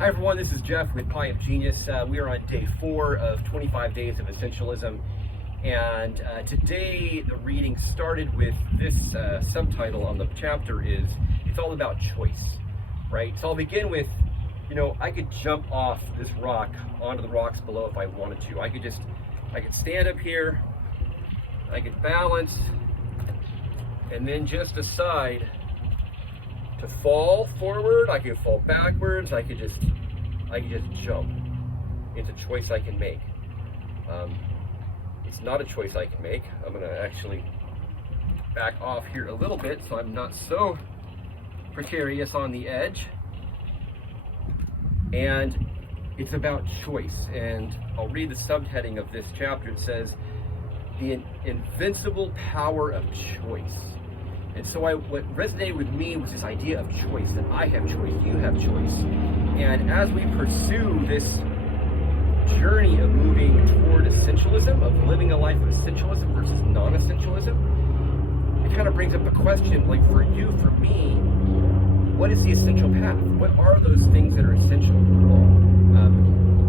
Hi everyone, this is Jeff with Pie of Genius. We are on day 4 of 25 Days of Essentialism, and today the reading started with this subtitle on the chapter is, it's all about choice, right? So I'll begin with, I could jump off this rock onto the rocks below if I wanted to. I could stand up here, I could balance, and then just decide to fall forward. I could fall backwards. I could just jump. It's a choice I can make. It's not a choice I can make. I'm going to actually back off here a little bit so I'm not so precarious on the edge. And it's about choice. And I'll read the subheading of this chapter. It says, the invincible power of choice. And so what resonated with me was this idea of choice, that I have choice, you have choice. And as we pursue this journey of moving toward essentialism, of living a life of essentialism versus non-essentialism, it kind of brings up the question, like for you, for me, what is the essential path? What are those things that are essential?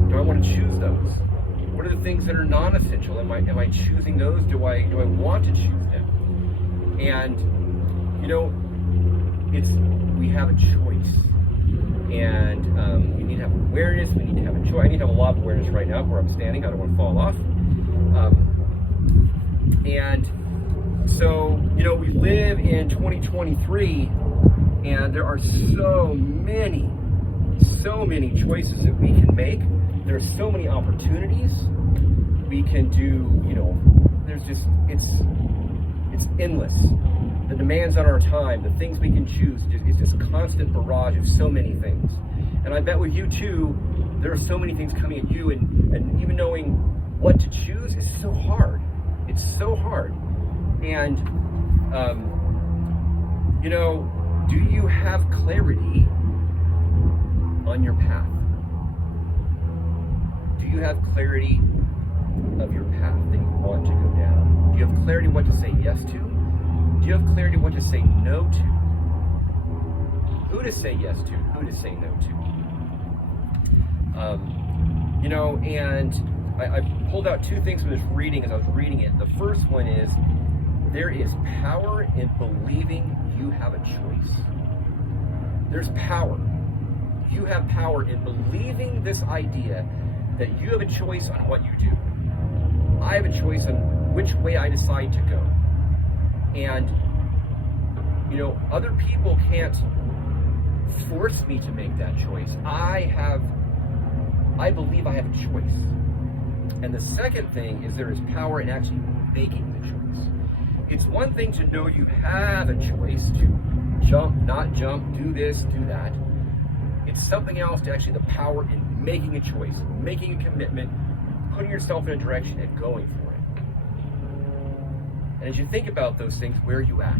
Do I want to choose those? What are the things that are non-essential? Am I choosing those? Do I want to choose them? And we have a choice, and we need to have awareness. We need to have a choice. I need to have a lot of awareness right now where I'm standing. I don't want to fall off. And so, we live in 2023, and there are so many choices that we can make. There are so many opportunities we can do. It's endless. The demands on our time, the things we can choose, is this constant barrage of so many things. And I bet with you too, there are so many things coming at you, and even knowing what to choose is so hard. It's so hard. And, do you have clarity on your path? Do you have clarity of your path that you want to go down? Do you have clarity what to say yes to? Do you have clarity what to say no to? Who to say yes to? Who to say no to? And I pulled out 2 things from this reading as I was reading it. The first one is, there is power in believing you have a choice. There's power. You have power in believing this idea that you have a choice on what you do. I have a choice on which way I decide to go. And, other people can't force me to make that choice. I believe I have a choice. And the second thing is, there is power in actually making the choice. It's one thing to know you have a choice to jump, not jump, do this, do that. It's something else to actually the power in making a choice, making a commitment, putting yourself in a direction and going for it. And as you think about those things, where are you at?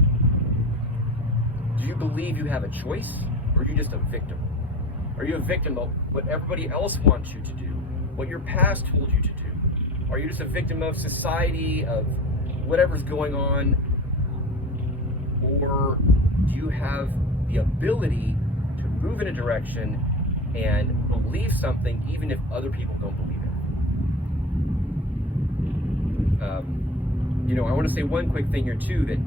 Do you believe you have a choice, or are you just a victim? Are you a victim of what everybody else wants you to do, what your past told you to do? Are you just a victim of society, of whatever's going on? Or do you have the ability to move in a direction and believe something even if other people don't believe it? I want to say one quick thing here too, that a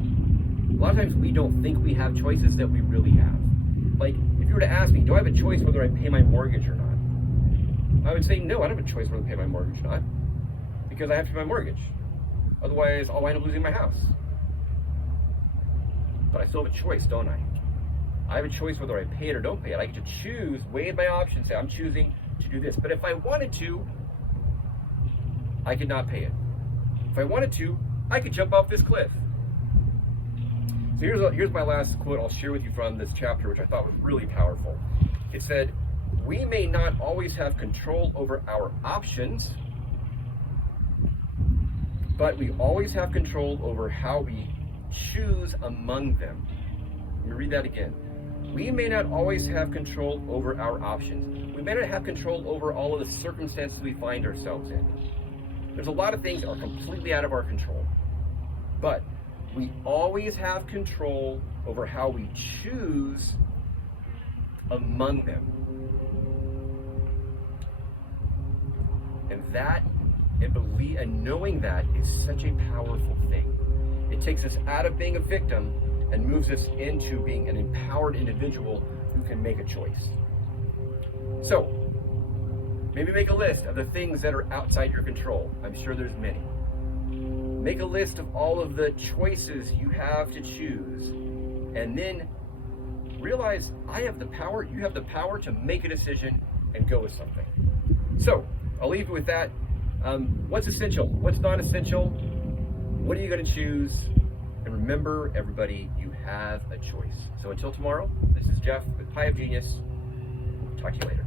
lot of times we don't think we have choices that we really have. Like, if you were to ask me, do I have a choice whether I pay my mortgage or not? I would say, no, I don't have a choice whether to pay my mortgage or not, because I have to pay my mortgage. Otherwise, I'll wind up losing my house. But I still have a choice, don't I? I have a choice whether I pay it or don't pay it. I get to choose, weigh my options, say I'm choosing to do this. But if I wanted to, I could not pay it. If I wanted to, I could jump off this cliff. So here's my last quote I'll share with you from this chapter, which I thought was really powerful. It said, we may not always have control over our options, but we always have control over how we choose among them. Let me read that again. We may not always have control over our options. We may not have control over all of the circumstances we find ourselves in. There's a lot of things that are completely out of our control. But we always have control over how we choose among them. And knowing that is such a powerful thing. It takes us out of being a victim and moves us into being an empowered individual who can make a choice. So, maybe make a list of the things that are outside your control. I'm sure there's many. Make a list of all of the choices you have to choose, and then realize I have the power, you have the power to make a decision and go with something. So, I'll leave you with that. What's essential? What's not essential? What are you going to choose? And remember, everybody, you have a choice. So until tomorrow, this is Jeff with Pie of Genius. Talk to you later.